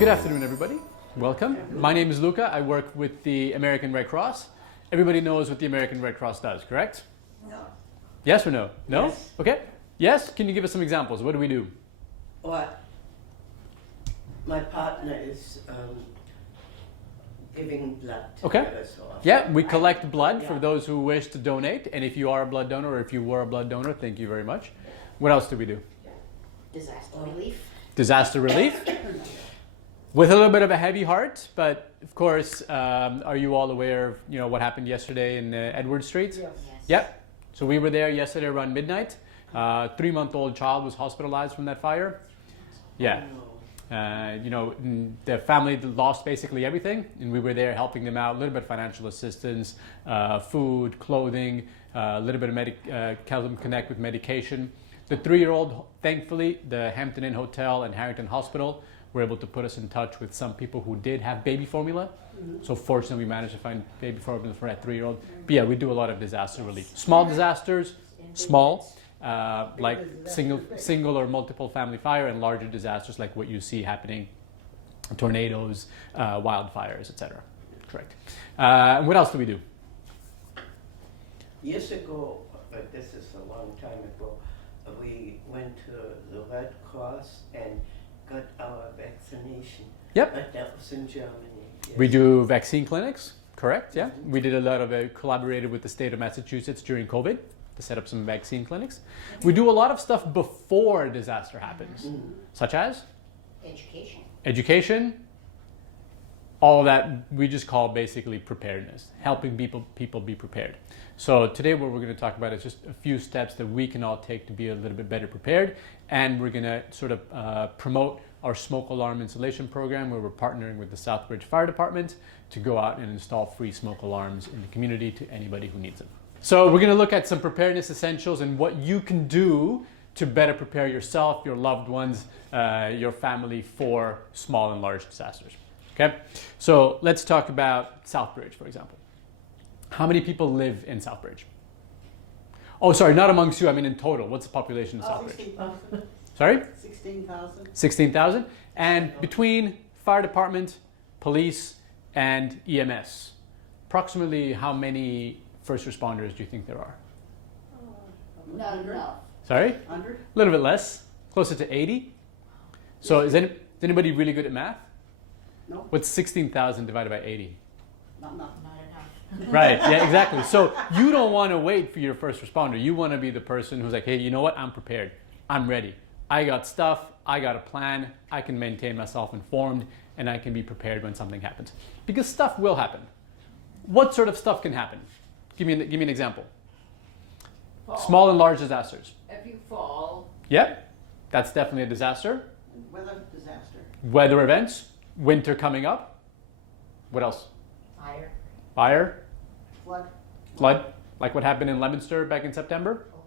Good afternoon, everybody. Welcome. My name is Luca. I work with the American Red Cross. Everybody knows what the American Red Cross does, correct? No. Yes or no? No? Yes. Okay. Yes? Can you give us some examples? What do we do? What? My partner is giving blood. Okay. Ever so often. Yeah, we collect blood for Yeah. those who wish to donate. And if you are a blood donor or if you were a blood donor, thank you very much. What else do we do? Disaster relief. Disaster relief. With a little bit of a heavy heart, but of course, are you all aware of what happened yesterday in Edward Street? Yes. Yep. So we were there yesterday around midnight. 3-month-old child was hospitalized from that fire. Yeah. The family lost basically everything, and we were there helping them out. A little bit of financial assistance, food, clothing, a little bit of help them connect with medication. The 3-year-old, thankfully, the Hampton Inn Hotel and Harrington Hospital were able to put us in touch with some people who did have baby formula. Mm-hmm. So fortunately, we managed to find baby formula for that 3-year-old. But yeah, we do a lot of disaster relief. Small disasters, like single or multiple family fire, and larger disasters like what you see happening, tornadoes, wildfires, etc. Correct. What else do we do? Years ago, but this is a long time ago, we went to the Red Cross and got our vaccination. Yep. But that was in Germany. Yes. We do vaccine clinics, correct? Yeah. Mm-hmm. We did a lot of collaborated with the state of Massachusetts during COVID to set up some vaccine clinics. We do a lot of stuff before a disaster happens, such as education. All of that we just call basically preparedness, helping people be prepared. So today what we're going to talk about is just a few steps that we can all take to be a little bit better prepared, and we're going to sort of promote our smoke alarm installation program, where we're partnering with the Southbridge Fire Department to go out and install free smoke alarms in the community to anybody who needs them. So we're going to look at some preparedness essentials and what you can do to better prepare yourself, your loved ones, your family for small and large disasters. Okay, so let's talk about Southbridge, for example. How many people live in Southbridge? Oh, sorry, not amongst you. I mean in total. What's the population of Southbridge? 16,000. Sorry? 16,000. 16,000. And between fire department, police, and EMS, approximately how many first responders do you think there are? Not enough. Sorry? 100? A little bit less, closer to 80. So is anybody really good at math? No. What's 16,000 divided by 80? Not enough. Not enough. Right, yeah, exactly. So you don't want to wait for your first responder. You want to be the person who's like, hey, you know what? I'm prepared. I'm ready. I got stuff. I got a plan. I can maintain myself informed, and I can be prepared when something happens. Because stuff will happen. What sort of stuff can happen? Give me an example. Fall. Small and large disasters. If you fall. Yep, that's definitely a disaster. Weather disaster. Weather events. Winter coming up. What else? Fire. Fire. Flood. Like what happened in Leominster back in September. Oh,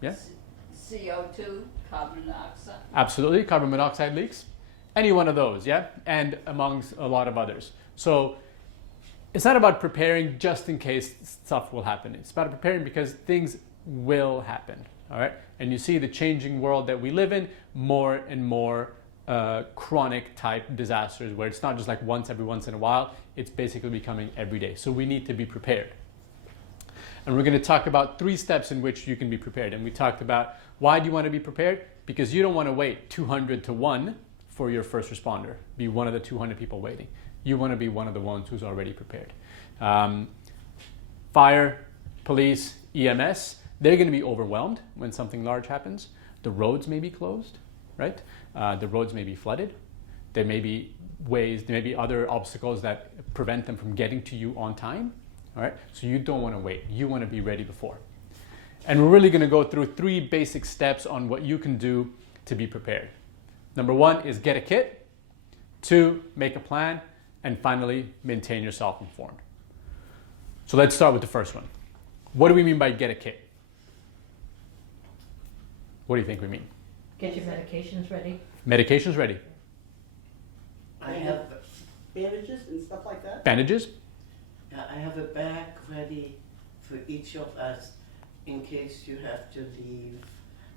Yeah. CO2, carbon dioxide. Absolutely, carbon monoxide leaks. Any one of those, yeah? And amongst a lot of others. So it's not about preparing just in case stuff will happen. It's about preparing because things will happen, all right? And you see the changing world that we live in, more and more chronic type disasters where it's not just like every once in a while, it's basically becoming every day. So we need to be prepared. And we're going to talk about 3 steps in which you can be prepared. And we talked about why do you want to be prepared? Because you don't want to wait 200 to 1 for your first responder. Be one of the 200 people waiting. You want to be one of the ones who's already prepared. Fire, police, EMS, they're going to be overwhelmed when something large happens. The roads may be closed, right? The roads may be flooded. There may be other obstacles that prevent them from getting to you on time. All right, so you don't want to wait. You want to be ready before. And we're really going to go through 3 basic steps on what you can do to be prepared. Number 1 is get a kit. 2, make a plan. And finally, maintain yourself informed. So let's start with the first one. What do we mean by get a kit? What do you think we mean? Get your medications ready. Medications ready. I have Bandages and stuff like that. Bandages. I have a bag ready for each of us in case you have to leave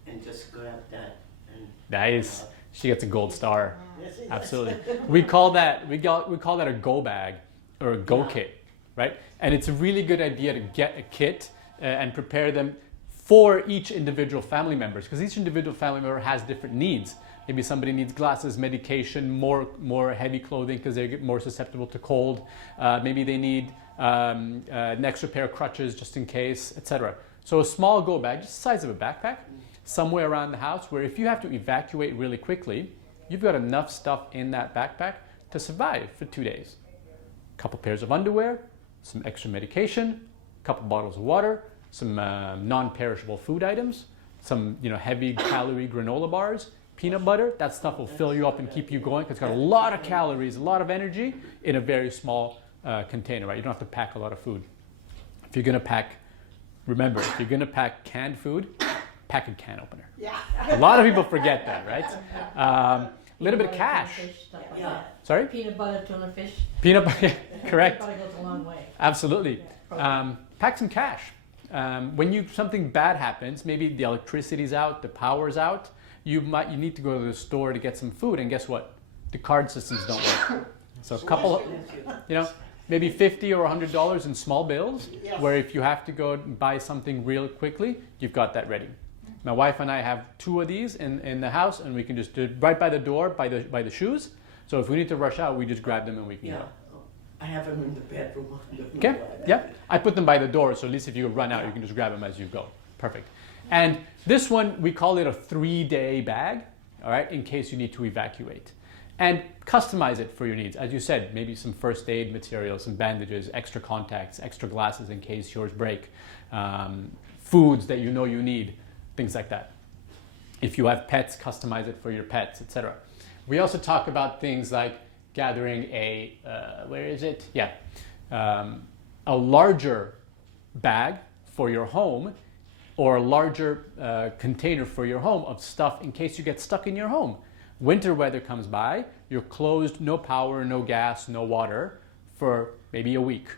and just grab that And, Nice. She gets a gold star. Yes, yes. Absolutely. We call that a go bag or a go kit, right? And it's a really good idea to get a kit and prepare them for each individual family members, because each individual family member has different needs. Maybe somebody needs glasses, medication, more heavy clothing because they get more susceptible to cold. Maybe they need an extra pair of crutches just in case, etc. So a small go bag, just the size of a backpack, somewhere around the house where if you have to evacuate really quickly, you've got enough stuff in that backpack to survive for 2 days. A couple pairs of underwear, some extra medication, a couple bottles of water, some non-perishable food items, some heavy calorie granola bars, peanut butter. That stuff will fill you up and keep you going because it's got a lot of calories, a lot of energy in a very small container, right? You don't have to pack a lot of food. If you're going to pack, remember, if you're going to pack canned food, pack a can opener. Yeah. A lot of people forget that, right? A little bit of Peanut butter, cash. tuna fish, stuff like Yeah. that. Sorry? Peanut butter, tuna fish. Peanut butter, correct. Peanut butter goes a long way. Absolutely. Yeah. Pack some cash. When something bad happens, maybe the electricity's out, the power's out, you need to go to the store to get some food, and guess what? The card systems don't work. So a couple, maybe $50 or $100 in small bills, Yes. where if you have to go and buy something real quickly, you've got that ready. My wife and I have 2 of these in the house, and we can just do it right by the door, by the shoes. So if we need to rush out, we just grab them and we can yeah. go. I have them in the bedroom. Okay, yeah. I put them by the door, so at least if you run out, you can just grab them as you go. Perfect. And this one, we call it a 3-day bag, all right, in case you need to evacuate. And customize it for your needs. As you said, maybe some first aid materials, some bandages, extra contacts, extra glasses in case yours break, foods that you know you need, things like that. If you have pets, customize it for your pets, etc. We also talk about things like gathering a larger bag for your home, or a larger container for your home of stuff in case you get stuck in your home. Winter weather comes by, you're closed, no power, no gas, no water for maybe a week,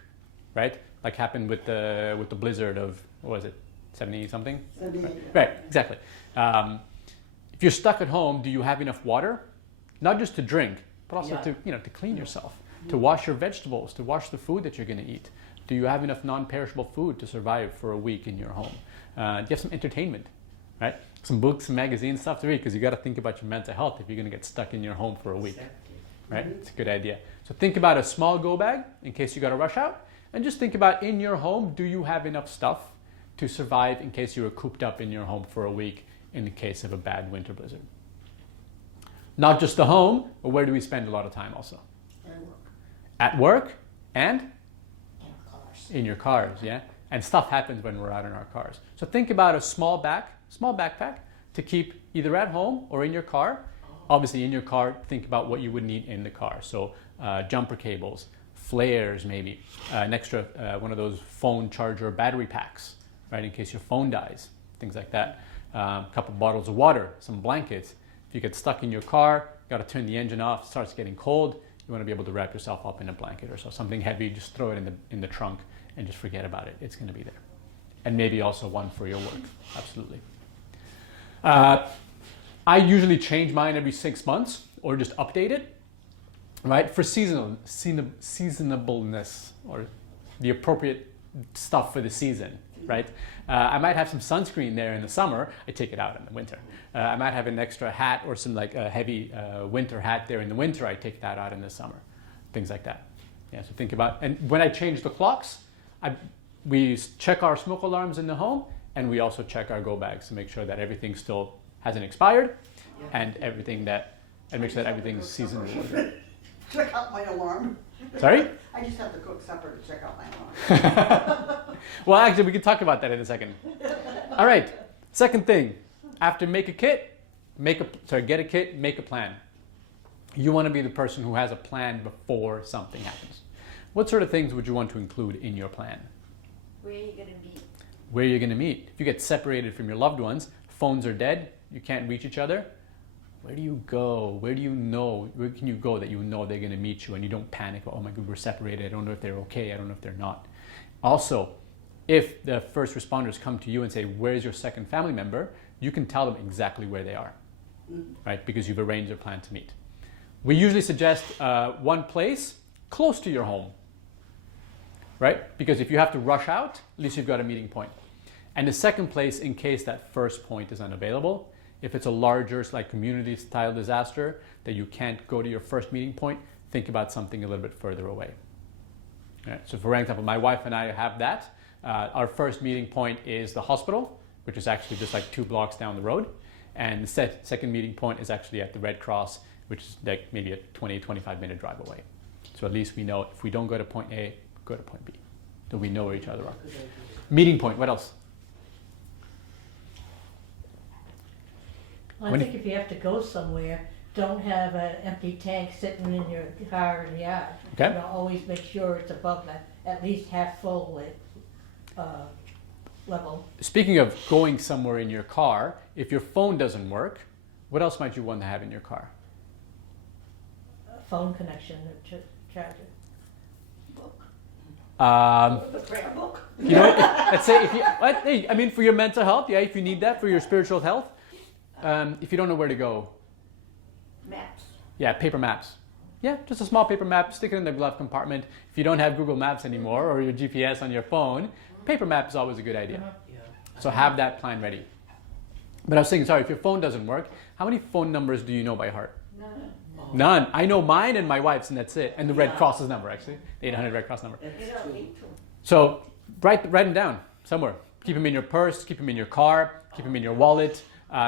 right? Like happened with the blizzard of, what was it, 70 something? 78. Right, exactly. If you're stuck at home, do you have enough water? Not just to drink, but also to clean yourself, to wash your vegetables, to wash the food that you're going to eat. Do you have enough non-perishable food to survive for a week in your home? Do you have some entertainment, right? Some books, some magazines, stuff to read, because you got to think about your mental health if you're going to get stuck in your home for a week, right? It's a good idea. So think about a small go bag in case you got to rush out, and just think about in your home, do you have enough stuff to survive in case you were cooped up in your home for a week in the case of a bad winter blizzard? Not just the home, but where do we spend a lot of time also? At work and in your cars, yeah? And stuff happens when we're out in our cars. So think about a small backpack to keep either at home or in your car. Obviously in your car, think about what you would need in the car. So jumper cables, flares maybe, an extra, one of those phone charger battery packs, right? In case your phone dies, things like that. A couple bottles of water, some blankets. If you get stuck in your car, got to turn the engine off, it starts getting cold, you want to be able to wrap yourself up in a blanket or so, something heavy, just throw it in the trunk and just forget about it. It's going to be there. And maybe also one for your work, absolutely. I usually change mine every 6 months or just update it, right? For seasonableness or the appropriate stuff for the season, right? I might have some sunscreen there in the summer. I take it out in the winter. I might have an extra hat or some like a heavy winter hat there in the winter. I take that out in the summer, things like that. Yeah, so think about, and when I change the clocks, we check our smoke alarms in the home, and we also check our go bags to make sure that everything still hasn't expired, and make sure that everything's seasonal. Check out my alarm. Sorry? I just have to cook supper to check out my alarm. Well, actually, we can talk about that in a second. All right. Second thing, after get a kit, make a plan. You want to be the person who has a plan before something happens. What sort of things would you want to include in your plan? Where are you going to meet? Where are you going to meet? If you get separated from your loved ones, phones are dead, you can't reach each other, where do you go? Where can you go that you know they're going to meet you and you don't panic, oh my God, we're separated, I don't know if they're okay, I don't know if they're not. Also, if the first responders come to you and say, where's your second family member? You can tell them exactly where they are. right? Because you've arranged a plan to meet. We usually suggest one place close to your home, right? Because if you have to rush out, at least you've got a meeting point. And the second place, in case that first point is unavailable, if it's a larger, like community-style disaster that you can't go to your first meeting point, think about something a little bit further away. Right? So for example, my wife and I have that. Our first meeting point is the hospital, which is actually just like 2 blocks down the road. And the second meeting point is actually at the Red Cross, which is like maybe a 20, 25-minute drive away. So at least we know if we don't go to point A, go to point B. So we know where each other are. Meeting point, what else? Well, I think if you have to go somewhere, don't have an empty tank sitting in your car in the yard. Okay. You know, always make sure it's above that, at least half full level. Speaking of going somewhere in your car, if your phone doesn't work, what else might you want to have in your car? Phone connection, charger. The prayer book. You know, let's say if you, hey, I mean, for your mental health, yeah, if you need that for your spiritual health, if you don't know where to go, Maps. yeah, paper maps. Yeah, just a small paper map, stick it in the glove compartment. If you don't have Google Maps anymore or your GPS on your phone, paper map is always a good idea. Yeah. So have that plan ready. But I was saying, sorry, if your phone doesn't work, how many phone numbers do you know by heart? None. I know mine and my wife's, and that's it. And the Red Cross's number, actually, the 800 Red Cross number. That's You don't true. need to. So write them down somewhere. Keep them in your purse, keep them in your car, keep them in your wallet,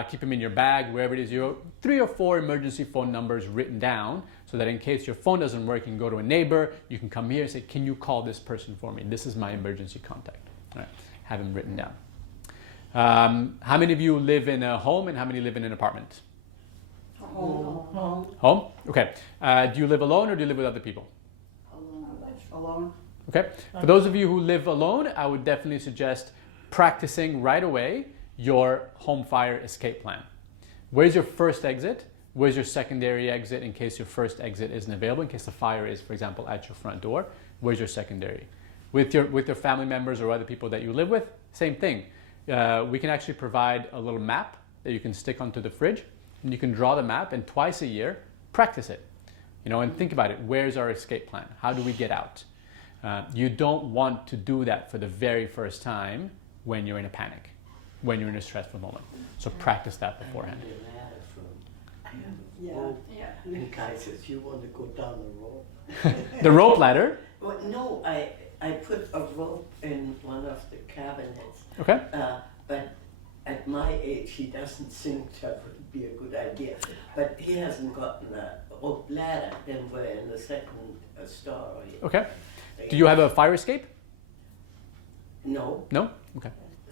keep them in your bag, wherever it is. You 3 or 4 emergency phone numbers written down so that in case your phone doesn't work, you can go to a neighbor, you can come here and say, can you call this person for me? This is my emergency contact. All right. Have them written down. How many of you live in a home and how many live in an apartment? Home. Home? Okay. Do you live alone or do you live with other people? Alone. Okay. For those of you who live alone, I would definitely suggest practicing right away your home fire escape plan. Where's your first exit? Where's your secondary exit in case your first exit isn't available, in case the fire is, for example, at your front door? Where's your secondary? With your family members or other people that you live with, same thing. We can actually provide a little map that you can stick onto the fridge, and you can draw the map and twice a year practice it. You know, and think about it. Where's our escape plan? How do we get out? You don't want to do that for the very first time when you're in a panic, when you're in a stressful moment. So practice that beforehand. Yeah. Yeah. And Guy says, you want to go down the rope? The rope ladder. Well, no, I put a rope in one of the cabinets, Okay. but at my age, he doesn't think that would be a good idea. But he hasn't gotten a rope ladder, then we're in the second story. Okay. Do you have a fire escape? No, No? Okay.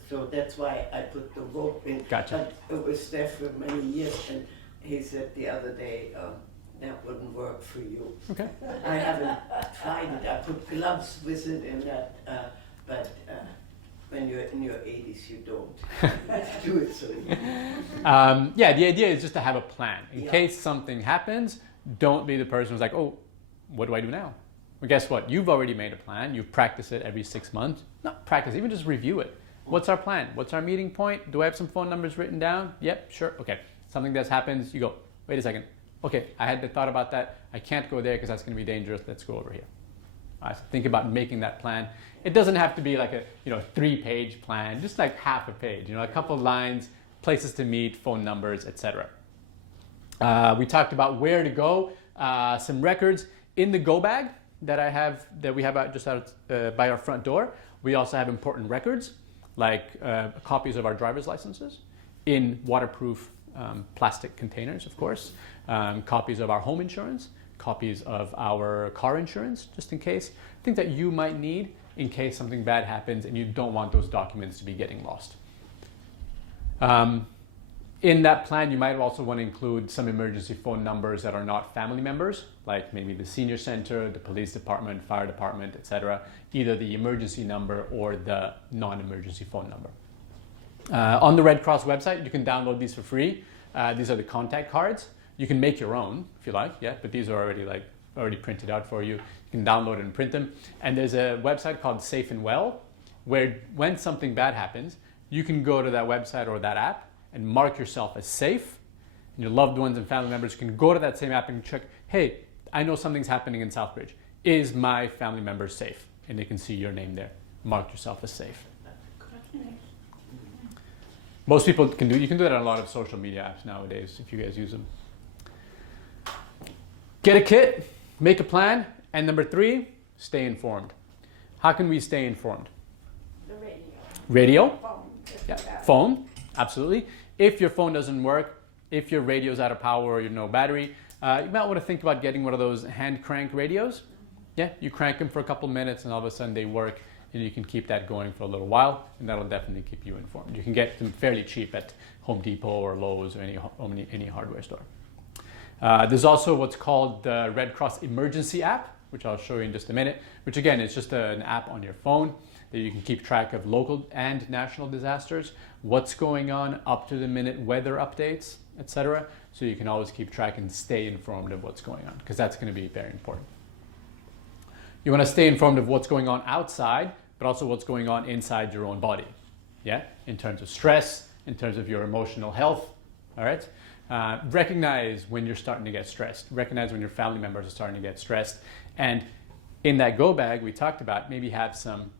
so that's why I put the rope in. Gotcha. But it was there for many years, and he said the other day, that wouldn't work for you. Okay. I haven't tried it. I put gloves with it and that, but when you're in your 80s, you don't do it so. Yeah, the idea is just to have a plan. In Yeah. case something happens, don't be the person who's like, oh, what do I do now? Well, guess what? You've already made a plan. You've practiced it every 6 months. Not practice, even just review it. What's our plan? What's our meeting point? Do I have some phone numbers written down? Yep, sure. Okay. Something that happens, you go, wait a second. Okay, I had thought about that. I can't go there because that's going to be dangerous. Let's go over here. All right, so think about making that plan. It doesn't have to be like a 3-page plan, just like half a page, a couple of lines, places to meet, phone numbers, etc. We talked about where to go, some records in the go bag that we have just out by our front door. We also have important records like copies of our driver's licenses in waterproof plastic containers, of course, copies of our home insurance, copies of our car insurance, just in case, things that you might need in case something bad happens and you don't want those documents to be getting lost. In that plan, you might also want to include some emergency phone numbers that are not family members, like maybe the senior center, the police department, fire department, etc. Either the emergency number or the non-emergency phone number. On the Red Cross website, you can download these for free. These are the contact cards. You can make your own if you like, yeah, but these are already printed out for you. You can download and print them. And there's a website called Safe and Well, where when something bad happens, you can go to that website or that app and mark yourself as safe and your loved ones and family members can go to that same app and check, hey, I know something's happening in Southbridge. Is my family member safe? And they can see your name there. Mark yourself as safe. Most people can do, you can do that on a lot of social media apps nowadays if you guys use them. Get a kit, make a plan, and number 3, stay informed. How can we stay informed? The radio. Radio? Phone. Yeah. Phone, absolutely. If your phone doesn't work, if your radio's out of power or you have no battery, you might want to think about getting one of those hand crank radios. Yeah, you crank them for a couple minutes and all of a sudden they work, and you can keep that going for a little while, and that'll definitely keep you informed. You can get them fairly cheap at Home Depot or Lowe's or any hardware store. There's also what's called the Red Cross Emergency app, which I'll show you in just a minute, which again is just an app on your phone that you can keep track of local and national disasters, what's going on, up to the minute weather updates, etc. So you can always keep track and stay informed of what's going on, because that's going to be very important. You want to stay informed of what's going on outside, but also what's going on inside your own body. Yeah, in terms of stress, in terms of your emotional health. All right. Recognize when you're starting to get stressed. Recognize when your family members are starting to get stressed. And in that go bag we talked about, maybe have some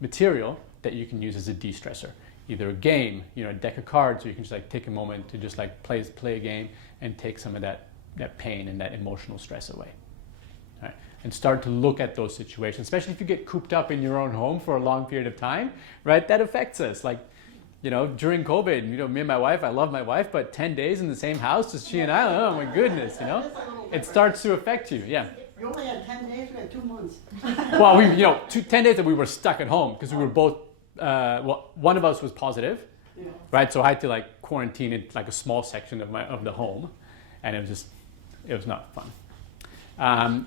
material that you can use as a de-stressor. Either a game, a deck of cards, so you can just like take a moment to just like play a game and take some of that pain and that emotional stress away. All right. And start to look at those situations, especially if you get cooped up in your own home for a long period of time, right? That affects us. Like, during COVID, me and my wife, I love my wife, but 10 days in the same house, just she and I, oh my goodness, it starts to affect you, yeah. You only had 10 days, we had 2 months. Well, 10 days that we were stuck at home because we were both, one of us was positive, Yeah. right? So I had to like quarantine in like a small section of the home, and it was not fun.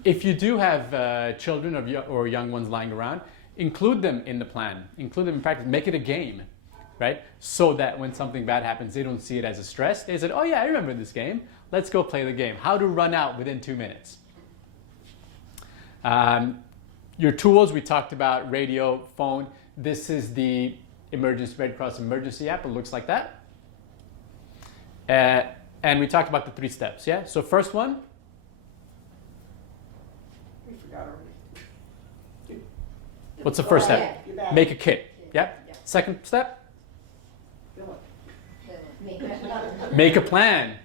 If you do have children or young ones lying around, include them in the plan, include them in practice, make it a game, right? So that when something bad happens, they don't see it as a stress. They said, oh yeah, I remember this game. Let's go play the game. How to run out within 2 minutes. Your tools, we talked about radio, phone. This is the Red Cross Emergency app. It looks like that. And we talked about the 3 steps, yeah? So first one. We forgot already. What's the first step? Your bag. Make a kit, yeah? Second step. Fill it. Make a plan.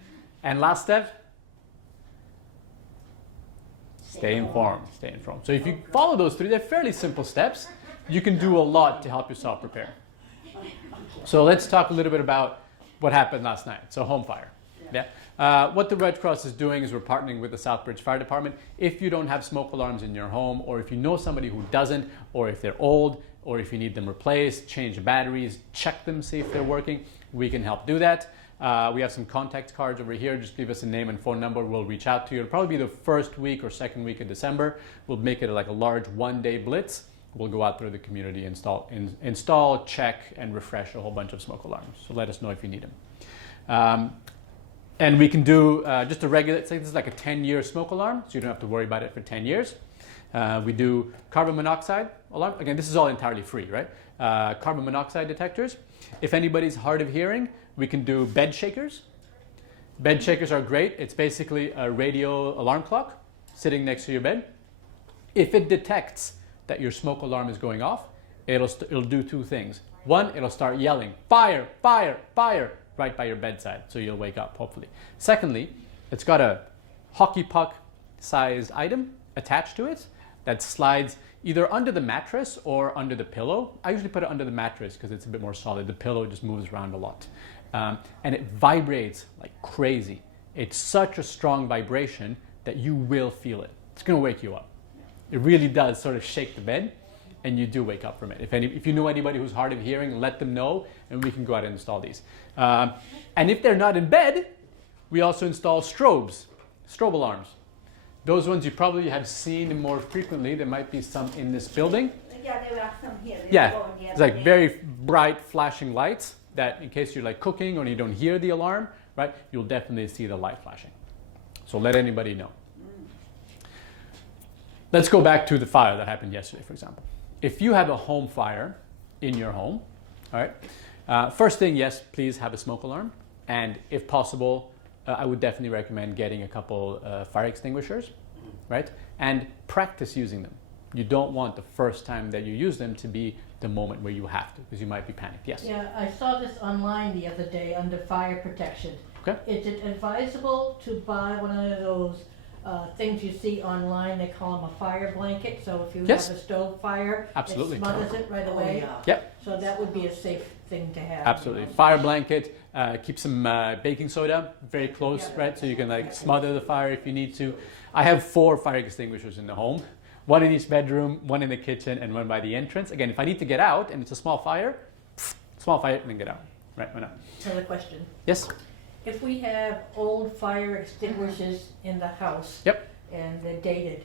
And last step? Stay informed. Stay informed. So if you follow those 3, they're fairly simple steps. You can do a lot to help yourself prepare. So let's talk a little bit about what happened last night. So home fire. Yeah. What the Red Cross is doing is we're partnering with the Southbridge Fire Department. If you don't have smoke alarms in your home, or if you know somebody who doesn't, or if they're old, or if you need them replaced, change the batteries, check them, see if they're working, we can help do that. We have some contact cards over here. Just give us a name and phone number. We'll reach out to you. It'll probably be the first week or second week of December. We'll make it like a large one-day blitz. We'll go out through the community, install, check, and refresh a whole bunch of smoke alarms. So let us know if you need them. And we can do just a regular, this is like a 10-year smoke alarm, so you don't have to worry about it for 10 years. We do carbon monoxide alarm. Again, this is all entirely free, right? Carbon monoxide detectors. If anybody's hard of hearing, we can do bed shakers. Bed shakers are great. It's basically a radio alarm clock sitting next to your bed. If it detects that your smoke alarm is going off, it'll do 2 things. One, it'll start yelling, fire, fire, fire, right by your bedside, so you'll wake up, hopefully. Secondly, it's got a hockey puck sized item attached to it that slides either under the mattress or under the pillow. I usually put it under the mattress because it's a bit more solid. The pillow just moves around a lot. And it vibrates like crazy. It's such a strong vibration that you will feel it. It's going to wake you up. It really does sort of shake the bed, and you do wake up from it. If you know anybody who's hard of hearing, let them know, and we can go out and install these. And if they're not in bed, we also install strobe alarms. Those ones you probably have seen more frequently. There might be some in this building. Yeah, there are some here. Yeah, it's like very bright flashing lights that in case you're like cooking or you don't hear the alarm, right, you'll definitely see the light flashing. So let anybody know. Let's go back to the fire that happened yesterday, for example. If you have a home fire in your home, all right, first thing, yes, please have a smoke alarm. And if possible, I would definitely recommend getting a couple fire extinguishers, right? And practice using them. You don't want the first time that you use them to be the moment where you have to, because you might be panicked. Yes? Yeah, I saw this online the other day under fire protection. Okay. Is it advisable to buy one of those things you see online? They call them a fire blanket. So if you Yes. have a stove fire, Absolutely. it smothers it right Oh, away. yeah. Yep. So that would be a safe thing to have. Absolutely. Fire blanket, keep some baking soda very close, Yeah. right? So you can like smother the fire if you need to. I have 4 fire extinguishers in the home. One in each bedroom, one in the kitchen, and one by the entrance. Again, if I need to get out and it's a small fire, and then get out. Right, why not? Another question. Yes? If we have old fire extinguishers in the house. Yep. And they're dated,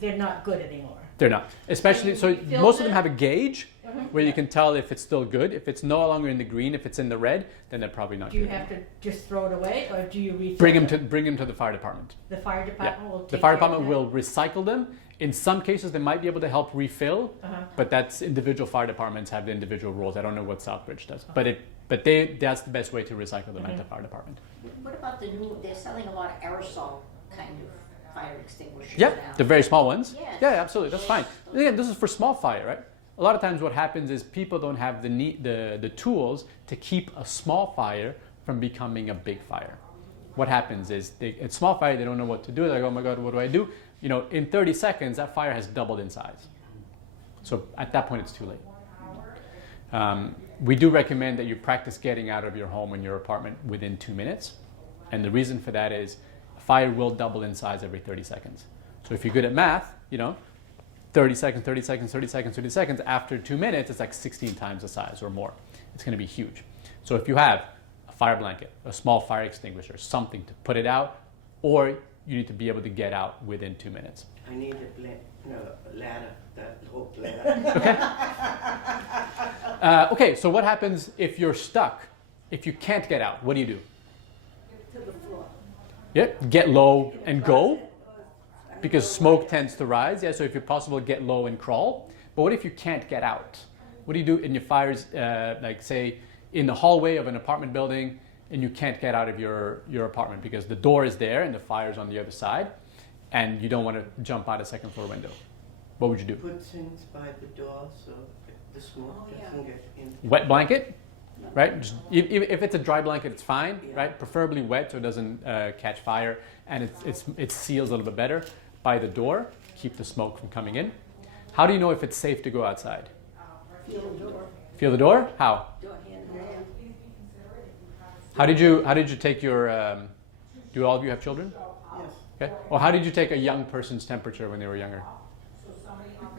they're not good anymore. They're not. Especially, so Filter? most of them have a gauge Mhm. where you can tell if it's still good. If it's no longer in the green, if it's in the red, then they're probably not Do you good. have to just throw it away, or do you refill Bring them it? to the fire department. The fire department will take The fire care of department that? will recycle them. In some cases, they might be able to help refill, Uh-huh. but that's individual fire departments have the individual rules. I don't know what Southbridge does, but that's the best way to recycle them at the fire department. What about the new, they're selling a lot of aerosol kind of fire extinguishers Yep, now. the very small ones. Yes. Yeah, absolutely, that's fine. Again, this is for small fire, right? A lot of times what happens is people don't have the tools to keep a small fire from becoming a big fire. What happens is, it's small fire, they don't know what to do. They're like, oh my God, what do I do? You know, in 30 seconds, that fire has doubled in size. So at that point, it's too late. We do recommend that you practice getting out of your home and your apartment within 2 minutes. And the reason for that is a fire will double in size every 30 seconds. So if you're good at math, 30 seconds, 30 seconds, 30 seconds, 30 seconds, after 2 minutes, it's like 16 times the size or more. It's going to be huge. So if you have a fire blanket, a small fire extinguisher, something to put it out, or you need to be able to get out within 2 minutes. I need a ladder, that rope ladder. Okay, so what happens if you're stuck? If you can't get out, what do you do? To the floor. Yeah, get low and go, because smoke tends to rise. Yeah, so if it's possible, get low and crawl. But what if you can't get out? What do you do in your fires, like say in the hallway of an apartment building, and you can't get out of your apartment because the door is there and the fire's on the other side, and you don't want to jump out a second floor window? What would you do? Put things by the door so the smoke doesn't get in. Wet blanket, right? Just, if it's a dry blanket, it's fine, Yeah. right? Preferably wet so it doesn't catch fire, and it seals a little bit better. By the door, keep the smoke from coming in. How do you know if it's safe to go outside? Feel the door. Feel the door? How? Door hand in hand. How did you take your? Do all of you have children? Yes. Okay. Or how did you take a young person's temperature when they were younger?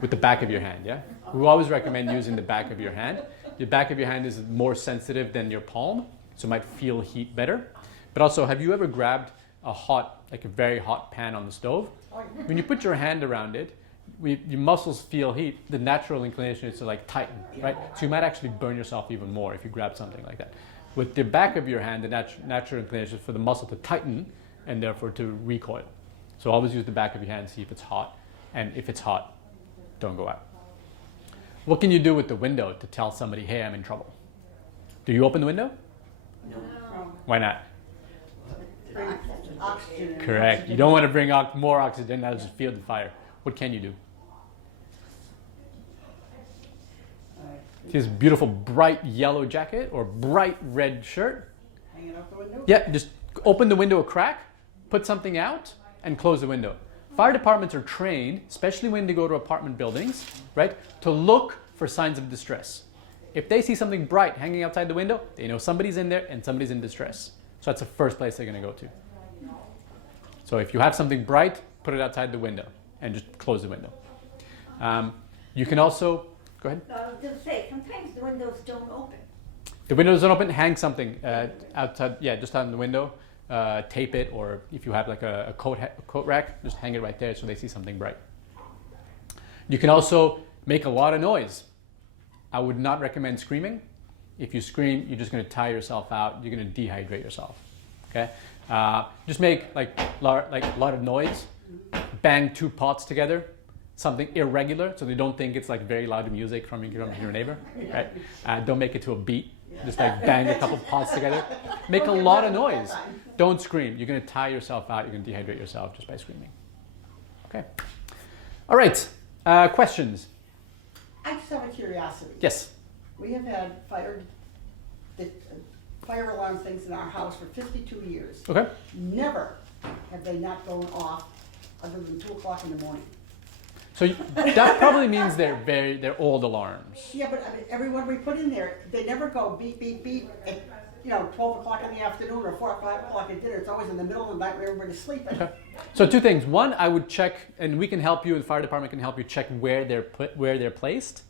With the back of your hand, yeah? We always recommend using the back of your hand. The back of your hand is more sensitive than your palm, so it might feel heat better. But also, have you ever grabbed a very hot pan on the stove? When you put your hand around it, your muscles feel heat. The natural inclination is to like tighten, right? So you might actually burn yourself even more if you grab something like that. With the back of your hand, the natural inclination is for the muscle to tighten and therefore to recoil. So always use the back of your hand, see if it's hot. And if it's hot, don't go out. What can you do with the window to tell somebody, hey, I'm in trouble? Do you open the window? No. Why not? Oxygen. Correct. You don't want to bring more oxygen, that'll just fuel the fire. What can you do? See this beautiful bright yellow jacket or bright red shirt? Hang it out the window? Yeah, just open the window a crack, put something out, and close the window. Fire departments are trained, especially when they go to apartment buildings, right, to look for signs of distress. If they see something bright hanging outside the window, they know somebody's in there and somebody's in distress. So that's the first place they're going to go to. So if you have something bright, put it outside the window and just close the window. You can also, go ahead. I was going to say, sometimes the windows don't open. The windows don't open, hang something outside, just on the window. Tape it, or if you have like a coat rack, just hang it right there so they see something bright. You can also make a lot of noise. I would not recommend screaming. If you scream, you're just going to tire yourself out. You're going to dehydrate yourself. Okay, just make like a lot of noise. Bang 2 pots together. Something irregular, so they don't think it's like very loud music from your neighbor. Right? Don't make it to a beat. Just like bang a couple pots together. Make a lot of noise. Don't scream. You're going to tire yourself out. You're going to dehydrate yourself just by screaming. Okay. All right. Questions? I just have a curiosity. Yes. We have had fire alarm things in our house for 52 years. Okay. Never have they not gone off other than 2 o'clock in the morning. So that probably means they're old alarms. Yeah, but I mean, every one we put in there, they never go beep, beep, beep at, 12 o'clock in the afternoon or 4 or 5 o'clock at dinner. It's always in the middle of the night when everybody's sleeping. Okay. So 2 things. One, I would check, and we can help you, and the fire department can help you check where they're placed.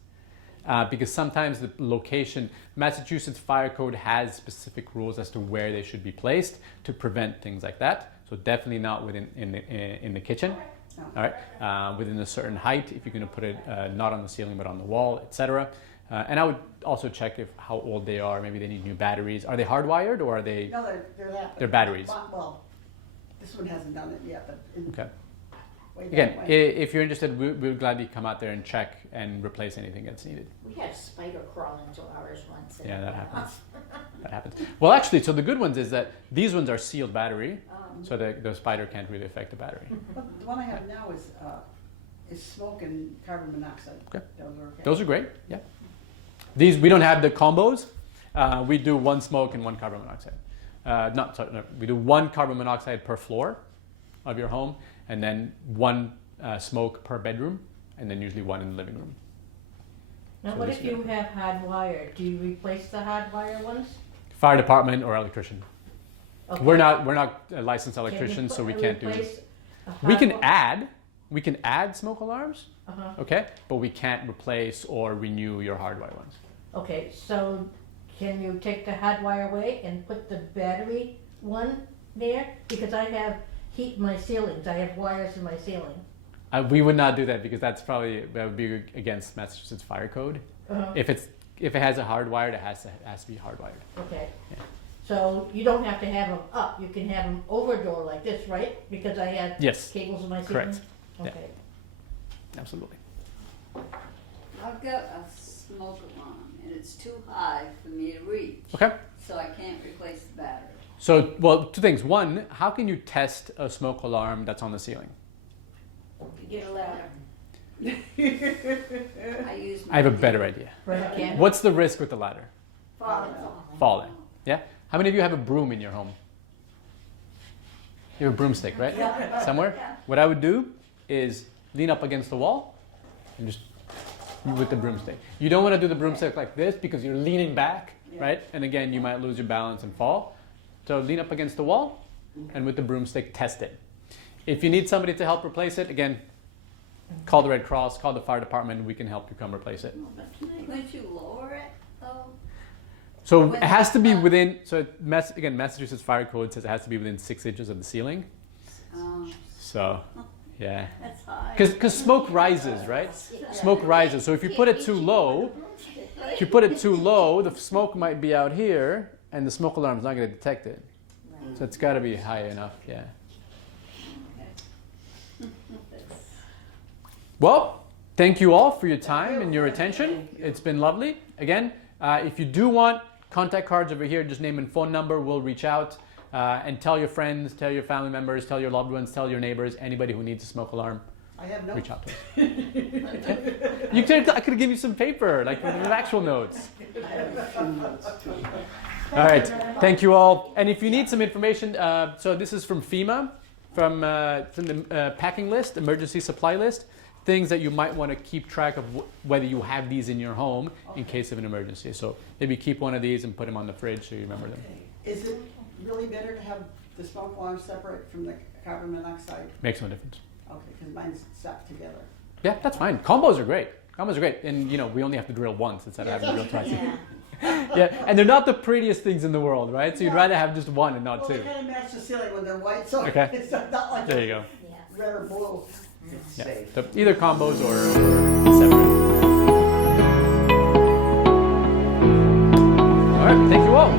Because sometimes the location, Massachusetts Fire Code has specific rules as to where they should be placed to prevent things like that. So definitely not within in the kitchen. No. All right, within a certain height. If you're going to put it not on the ceiling but on the wall, etc. And I would also check how old they are. Maybe they need new batteries. Are they hardwired or are they? No, they're that. They're batteries. Well, this one hasn't done it yet, but Okay. way Again, back when. if you're interested, we'll gladly come out there and check and replace anything that's needed. We had a spider crawl into ours once. Yeah, that happens. That happens. Well, actually, so the good ones is that these ones are sealed battery, so the spider can't really affect the battery. But the one I have now is smoke and carbon monoxide. Okay. Those are okay. Those are great. Yeah. These we don't have the combos. We do 1 smoke and 1 carbon monoxide. We do 1 carbon monoxide per floor of your home, and then 1 smoke per bedroom, and then usually 1 in the living room. Now, So what this- if you have hardwired? Do you replace the hardwire ones? Fire department or electrician. Okay. We're not licensed Can you electricians, so we put- can't do. replace a We can hardwi- add smoke alarms, Uh-huh. okay, but we can't replace or renew your hardwired ones. Okay, so can you take the hardwire away and put the battery one there? Because I have heat in my ceilings. I have wires in my ceiling. We would not do that because that would be against Massachusetts Fire Code. Uh-huh. If it has a hardwired, it has to be hardwired. Okay. Yeah. So you don't have to have them up. You can have them over door like this, right? Because I had Yes, cables in my ceiling? correct. Yeah. Okay. absolutely. I've got a smoke alarm and it's too high for me to reach, Okay. so I can't replace the battery. So, well, 2 things. One, how can you test a smoke alarm that's on the ceiling? Get a ladder. I use I have a better idea. Right, I can. What's the risk with the ladder? Falling. Falling. Yeah? How many of you have a broom in your home? You have a broomstick, right? Somewhere? What I would do is lean up against the wall and just with the broomstick. You don't want to do the broomstick like this because you're leaning back, right? And again, you might lose your balance and fall. So lean up against the wall and with the broomstick, test it. If you need somebody to help replace it, again, call the Red Cross, call the fire department, we can help you come replace it. Couldn't you lower it though? So it has to be within, again, Massachusetts Fire Code says it has to be within 6 inches of the ceiling. So, yeah. That's high. Because smoke rises, right? Smoke rises. So if you put it too low, the smoke might be out here and the smoke alarm is not going to detect it. So it's got to be high enough, yeah. Well, thank you all for your time and your attention. It's been lovely. Again, if you do want contact cards over here, just name and phone number. We'll reach out and tell your friends, tell your family members, tell your loved ones, tell your neighbors, anybody who needs a smoke alarm. I have no. Reach out to us. I could give you some paper, like with actual notes. All right, thank you all. And if you need some information, so this is from FEMA, from the packing list, emergency supply list, things that you might want to keep track of whether you have these in your home in case of an emergency. So maybe keep one of these and put them on the fridge so you remember them. Is it really better to have the smoke alarm separate from the carbon monoxide? Makes no difference. Okay, because mine's stuck together. Yeah, that's fine. Combos are great. And we only have to drill once instead of having to drill twice. Yeah, and they're not the prettiest things in the world, right? So you'd rather have just one and not Well, two. they kind of match the ceiling when they're white, so Okay. it's not like There you go. red or blue. It's Yeah. safe. So either combos or separate. All right, thank you all.